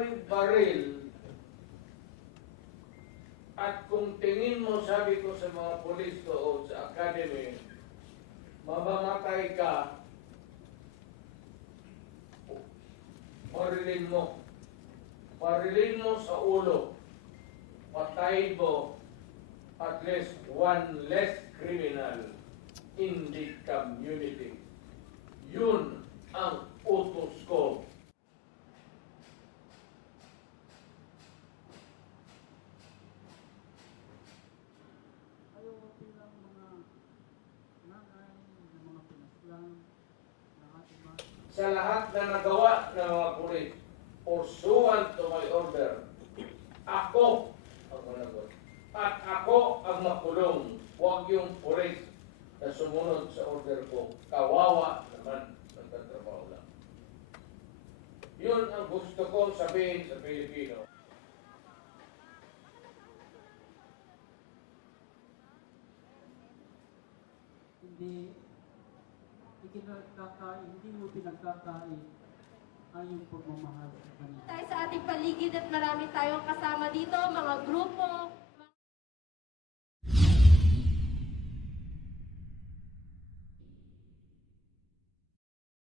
may baril at kung tingin mo, sabi ko sa mga polis doon sa academy, mamamatay ka, marilin mo sa ulo, patay mo at least one less criminal in the community. Yun ang utos ko. Kayo bilang mga nanay, mga pinaslang, ng ating mga Sa lahat na nagawa ng mga pulis, pursuant to my order, ako ang managot. At ako ang makulong. Huwag yung pulis na sumunod sa order ko. Kawawa naman, nagtatrabaho lang. Yun ang gusto kong sabihin sa Pilipino. hindi mo pinagkakain ang iyong pagmamahal sa kanila. Tayo sa ating paligid at marami tayong kasama dito, mga grupo,